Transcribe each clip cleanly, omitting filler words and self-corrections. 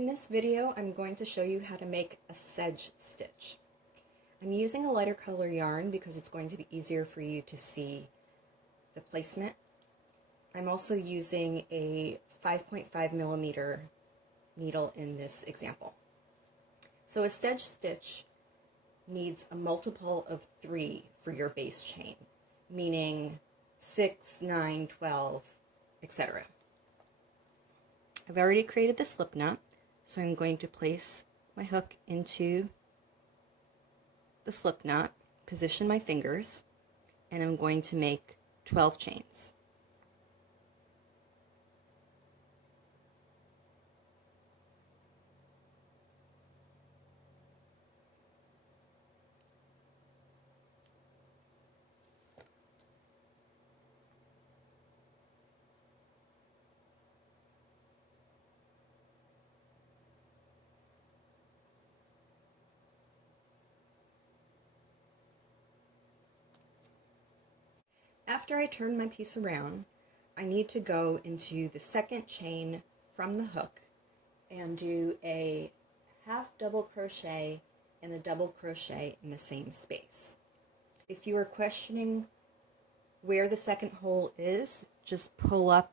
In this video, I'm going to show you how to make a sedge stitch. I'm using a lighter color yarn because it's going to be easier for you to see the placement. I'm also using a 5.5 millimeter needle in this example. So a sedge stitch needs a multiple of 3 for your base chain, meaning 6, 9, 12, etc. I've already created the slip knot, so I'm going to place my hook into the slip knot, position my fingers, and I'm going to make 12 chains. After I turn my piece around, I need to go into the second chain from the hook and do a half double crochet and a double crochet in the same space. If you are questioning where the second hole is, just pull up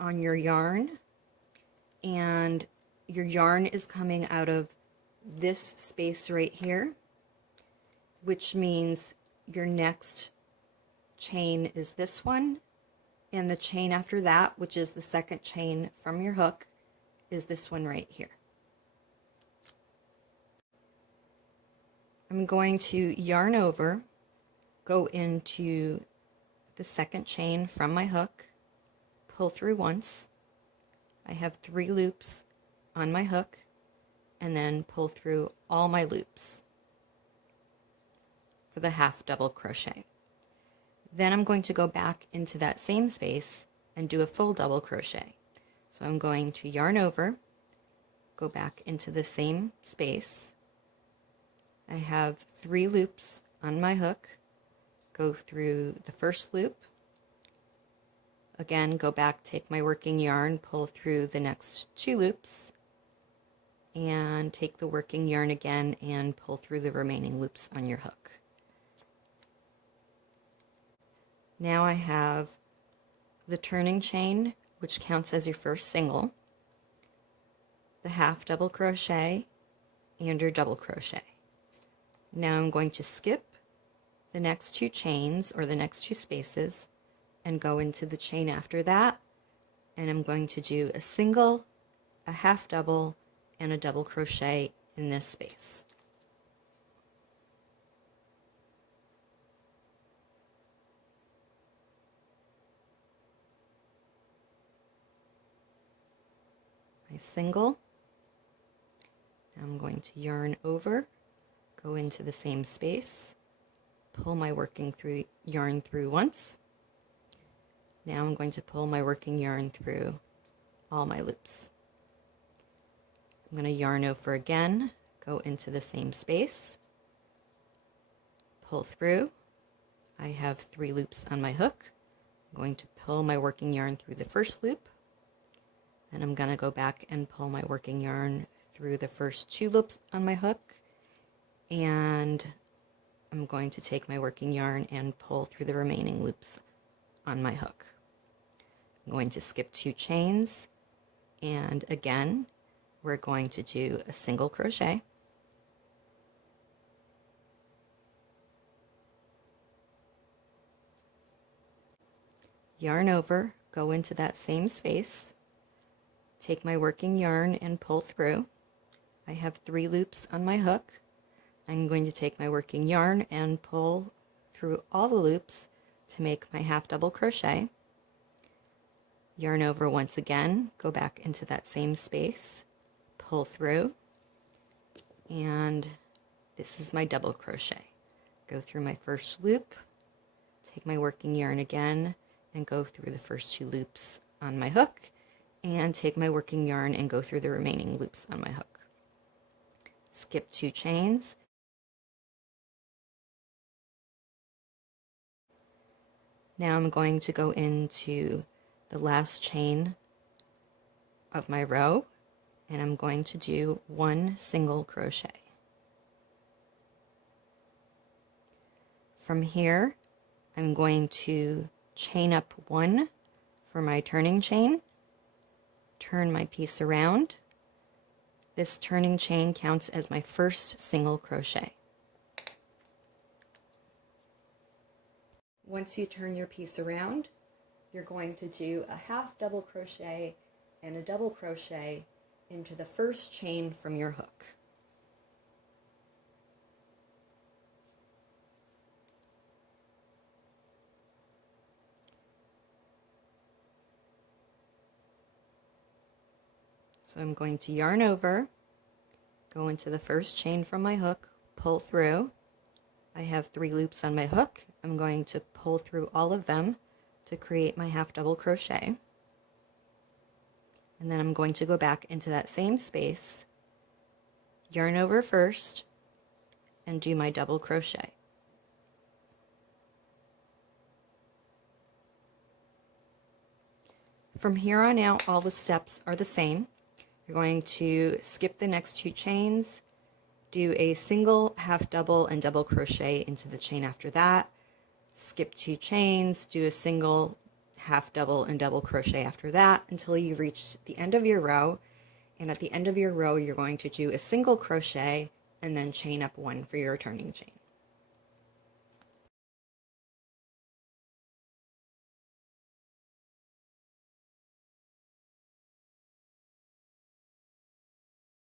on your yarn, and your yarn is coming out of this space right here, which means your next chain is this one, and the chain after that, which is the second chain from your hook, is this one right here. I'm going to yarn over, go into the second chain from my hook, pull through once. I have 3 loops on my hook, and then pull through all my loops for the half double crochet. Then I'm going to go back into that same space and do a full double crochet. So I'm going to yarn over, go back into the same space. I have 3 loops on my hook, go through the first loop, again go back, take my working yarn, pull through the next 2 loops, and take the working yarn again and pull through the remaining loops on your hook. Now I have the turning chain, which counts as your first single, the half double crochet, and your double crochet. Now I'm going to skip the next 2 chains, or the next 2 spaces, and go into the chain after that, and I'm going to do a single, a half double, and a double crochet in this space. My single. Now I'm going to yarn over, go into the same space, pull my working yarn through once. Now I'm going to pull my working yarn through all my loops. I'm going to yarn over again, go into the same space, pull through. I have 3 loops on my hook. I'm going to pull my working yarn through the first loop, and I'm going to go back and pull my working yarn through the first 2 loops on my hook, and I'm going to take my working yarn and pull through the remaining loops on my hook. I'm going to skip 2 chains, and again we're going to do a single crochet, yarn over, go into that same space, take my working yarn and pull through. I have 3 loops on my hook. I'm going to take my working yarn and pull through all the loops to make my half double crochet. Yarn over once again, go back into that same space, pull through, and this is my double crochet. Go through my first loop, take my working yarn again, and go through the first 2 loops on my hook, and take my working yarn and go through the remaining loops on my hook. Skip 2 chains. Now I'm going to go into the last chain of my row, and I'm going to do 1 single crochet. From here, I'm going to chain up 1 for my turning chain, turn my piece around. This turning chain counts as my first single crochet. Once you turn your piece around, you're going to do a half double crochet and a double crochet into the first chain from your hook. So I'm going to yarn over, go into the first chain from my hook, pull through. I have 3 loops on my hook. I'm going to pull through all of them to create my half double crochet. And then I'm going to go back into that same space, yarn over first, and do my double crochet. From here on out, all the steps are the same. You're going to skip the next 2 chains, do a single, half double, and double crochet into the chain after that, skip 2 chains, do a single, half double, and double crochet after that until you reach the end of your row. And at the end of your row, you're going to do a single crochet and then chain up 1 for your turning chain.